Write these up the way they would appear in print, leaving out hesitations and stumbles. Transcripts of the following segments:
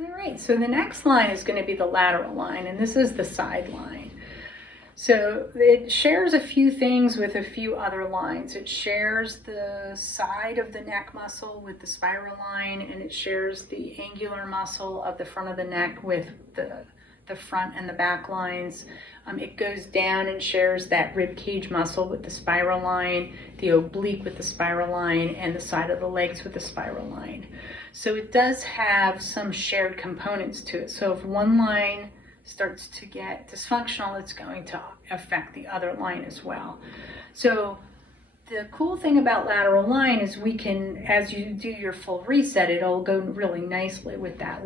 All right, so the next line is going to be the lateral line, and this is the side line. So it shares a few things with a few other lines. It shares the side of the neck muscle with the spiral line, and it shares the angular muscle of the front of the neck with the front and the back lines. It goes down and shares that rib cage muscle with the spiral line, the oblique with the spiral line, and the side of the legs with the spiral line. So it does have some shared components to it. So if one line starts to get dysfunctional, it's going to affect the other line as well. So the cool thing about lateral line is we can, as you do your full reset, it'll go really nicely with that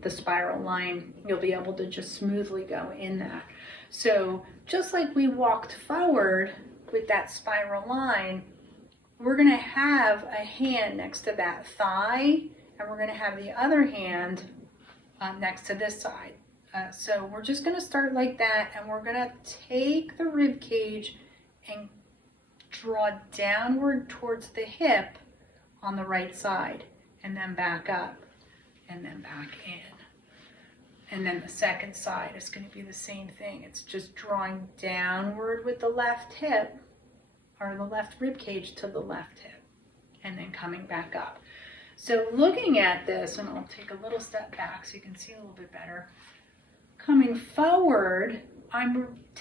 the spiral line. You'll be able to just smoothly go in that. So just like we walked forward with that spiral line, we're going to have a hand next to that thigh, and we're going to have the other hand next to this side. So we're just going to start like that, and we're going to take the rib cage and draw downward towards the hip on the right side, and then back up, and then back in. And then the second side is going to be the same thing. It's just drawing downward with the left hip, or the left rib cage to the left hip, and then coming back up. So looking at this, and I'll take a little step back so you can see a little bit better. Coming forward,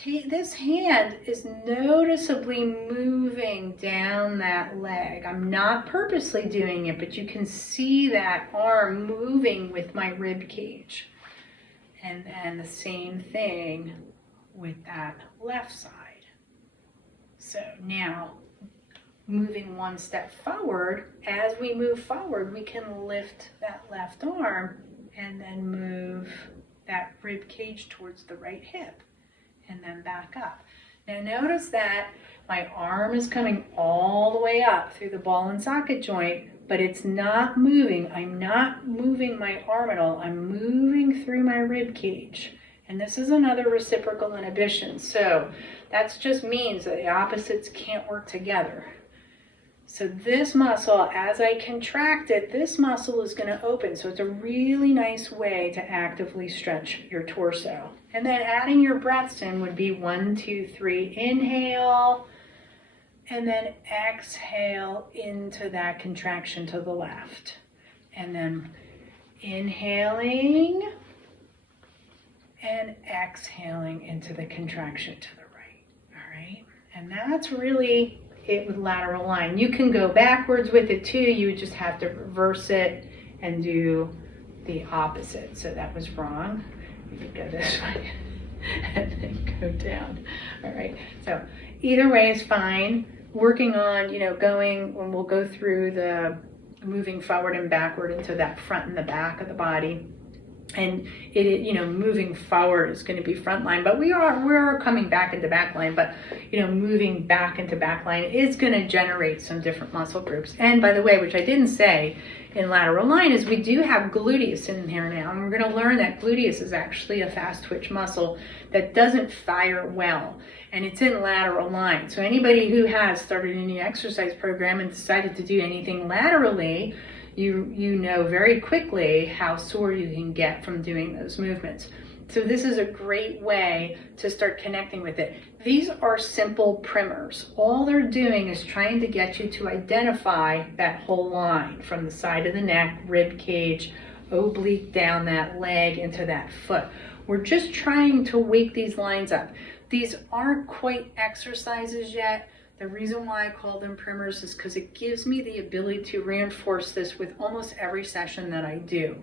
this hand is noticeably moving down that leg. I'm not purposely doing it, but you can see that arm moving with my rib cage. And then the same thing with that left side. So now, moving one step forward, as we move forward, we can lift that left arm and then move that rib cage towards the right hip and then back up. Now notice that my arm is coming all the way up through the ball and socket joint, but it's not moving. I'm not moving my arm at all. I'm moving through my rib cage. And this is another reciprocal inhibition. So that just means that the opposites can't work together. So this muscle, as I contract it, this muscle is going to open. So it's a really nice way to actively stretch your torso. And then adding your breaths in would be 1, 2, 3. Inhale, and then exhale into that contraction to the left. And then inhaling and exhaling into the contraction to the right. All right? And that's really it with lateral line. You can go backwards with it too. You would just have to reverse it and do the opposite. So that was wrong. You could go this way and then go down. All right. So either way is fine. Working on, going when we'll go through the moving forward and backward into that front and the back of the body. And moving forward is going to be front line, but we are coming back into back line, but moving back into back line is going to generate some different muscle groups. And by the way, which I didn't say in lateral line, is we do have gluteus in here now, and we're going to learn that gluteus is actually a fast twitch muscle that doesn't fire well, and it's in lateral line. So anybody who has started any exercise program and decided to do anything laterally, you know very quickly how sore you can get from doing those movements. So this is a great way to start connecting with it. These are simple primers. All they're doing is trying to get you to identify that whole line from the side of the neck, rib cage, oblique down that leg into that foot. We're just trying to wake these lines up. These aren't quite exercises yet. The reason why I call them primers is because it gives me the ability to reinforce this with almost every session that I do.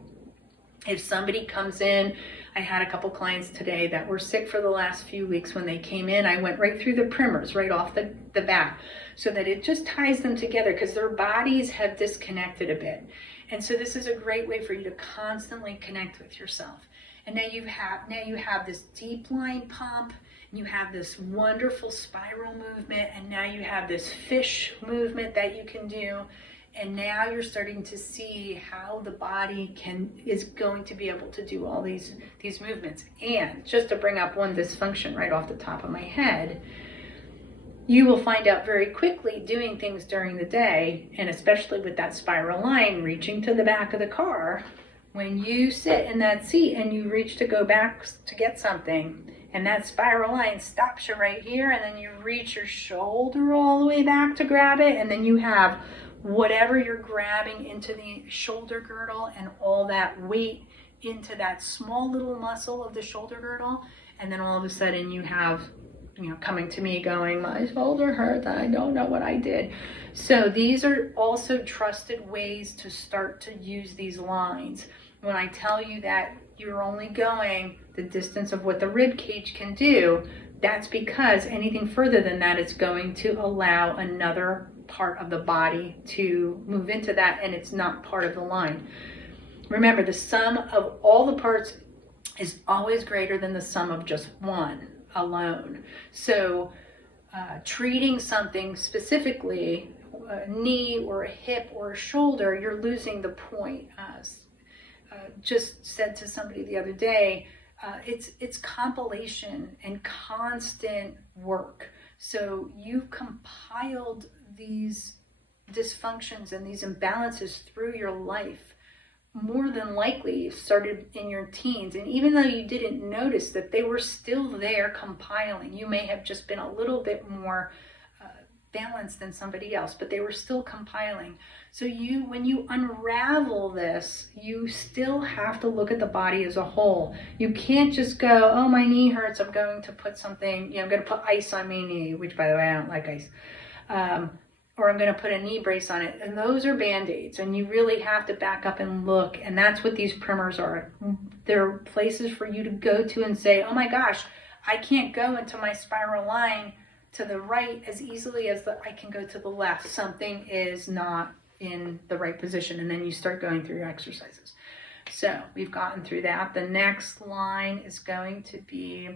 If somebody comes in, I had a couple clients today that were sick for the last few weeks. When they came in, I went right through the primers, right off the bat, so that it just ties them together because their bodies have disconnected a bit. And so this is a great way for you to constantly connect with yourself. And now you have this deep line pump, you have this wonderful spiral movement, and now you have this fish movement that you can do. And now you're starting to see how the body is going to be able to do all these movements. And just to bring up one dysfunction right off the top of my head, you will find out very quickly doing things during the day, and especially with that spiral line reaching to the back of the car, When you sit in that seat and you reach to go back to get something, and that spiral line stops you right here, and then you reach your shoulder all the way back to grab it, and then you have whatever you're grabbing into the shoulder girdle and all that weight into that small little muscle of the shoulder girdle, and then all of a sudden you have, coming to me going, my shoulder hurts, I don't know what I did. So these are also trusted ways to start to use these lines. When I tell you that you're only going the distance of what the rib cage can do, that's because anything further than that is going to allow another part of the body to move into that, and it's not part of the line. Remember, the sum of all the parts is always greater than the sum of just one alone. So treating something specifically, a knee or a hip or a shoulder, you're losing the point. Just said to somebody the other day, it's compilation and constant work. So you've compiled these dysfunctions and these imbalances through your life. More than likely you started in your teens, and even though you didn't notice that they were still there compiling, you may have just been a little bit more balanced than somebody else, but they were still compiling. So when you unravel this, you still have to look at the body as a whole. You can't just go, oh, my knee hurts, I'm going to put something, I'm going to put ice on my knee, which, by the way, I don't like ice. Or I'm going to put a knee brace on it. And those are Band-Aids, and you really have to back up and look. And that's what these primers are. They're places for you to go to and say, oh my gosh, I can't go into my spiral line to the right as easily as I can go to the left. Something is not in the right position. And then you start going through your exercises. So we've gotten through that. The next line is going to be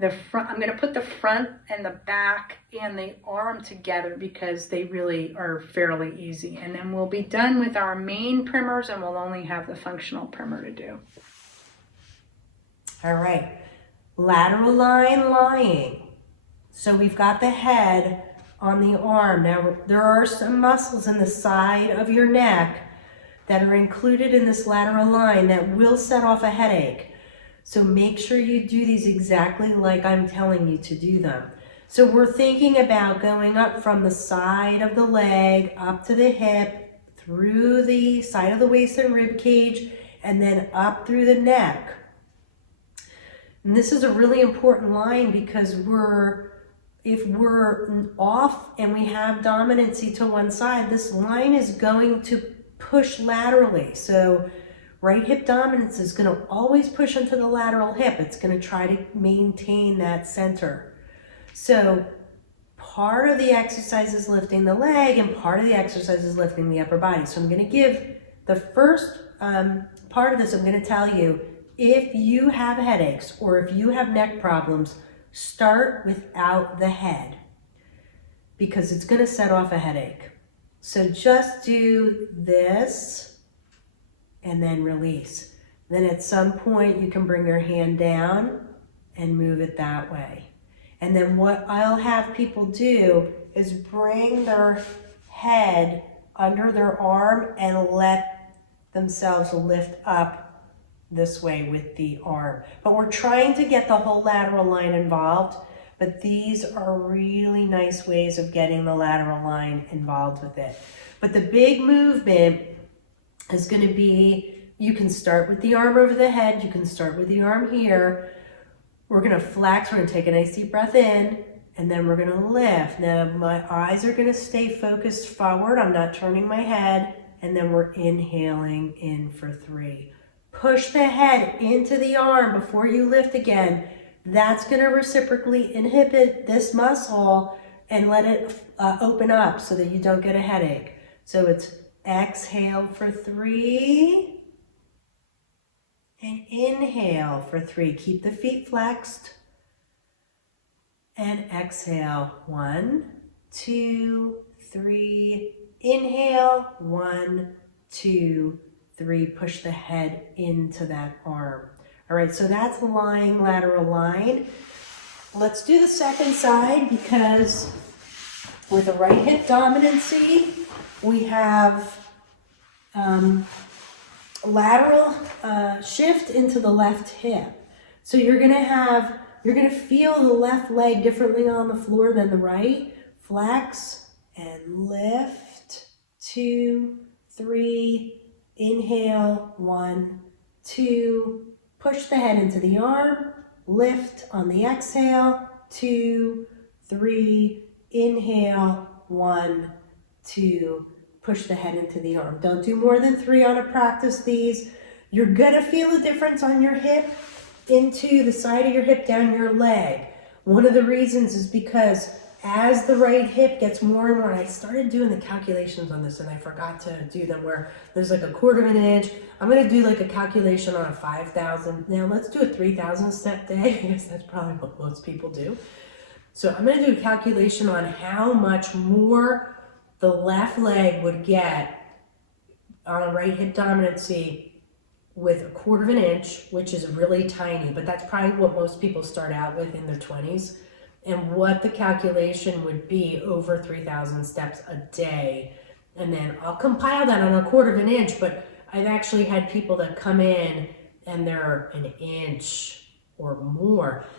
the front. I'm going to put the front and the back and the arm together because they really are fairly easy. And then we'll be done with our main primers, and we'll only have the functional primer to do. All right. Lateral line lying. So we've got the head on the arm. Now there are some muscles in the side of your neck that are included in this lateral line that will set off a headache. So make sure you do these exactly like I'm telling you to do them. So we're thinking about going up from the side of the leg, up to the hip, through the side of the waist and rib cage, and then up through the neck. And this is a really important line because if we're off and we have dominancy to one side, this line is going to push laterally. So right hip dominance is going to always push into the lateral hip. It's going to try to maintain that center. So part of the exercise is lifting the leg and part of the exercise is lifting the upper body. So I'm going to give the first part of this, I'm going to tell you, if you have headaches or if you have neck problems, start without the head because it's going to set off a headache. So just do this and then release. Then at some point you can bring your hand down and move it that way. And then what I'll have people do is bring their head under their arm and let themselves lift up this way with the arm. But we're trying to get the whole lateral line involved, but these are really nice ways of getting the lateral line involved with it. But the big movement is going to be, you can start with the arm over the head, you can start with the arm here. We're going to flex, we're going to take a nice deep breath in, and then we're going to lift. Now my eyes are going to stay focused forward, I'm not turning my head, and then we're inhaling in for 3. Push the head into the arm before you lift again. That's going to reciprocally inhibit this muscle and let it open up so that you don't get a headache. So it's exhale for 3 and inhale for 3. Keep the feet flexed and exhale. 1, 2, 3. Inhale. 1, 2, 3. Push the head into that arm. All right, so that's the lying lateral line. Let's do the second side because with the right hip dominancy, we have lateral shift into the left hip. So you're gonna feel the left leg differently on the floor than the right. Flex and lift, 2, 3, inhale, 1, 2, push the head into the arm, lift on the exhale, 2, 3, inhale, 1, 2, push the head into the arm. Don't do more than 3 on a practice these. You're gonna feel a difference on your hip into the side of your hip, down your leg. One of the reasons is because as the right hip gets more and more, I started doing the calculations on this and I forgot to do them where there's like 1/4 of an inch. I'm gonna do like a calculation on a 5,000. Now let's do a 3,000 step day because that's probably what most people do. So I'm gonna do a calculation on how much more the left leg would get on a right hip dominancy with 1/4 of an inch, which is really tiny, but that's probably what most people start out with in their 20s, and what the calculation would be over 3,000 steps a day. And then I'll compile that on 1/4 of an inch, but I've actually had people that come in and they're an inch or more.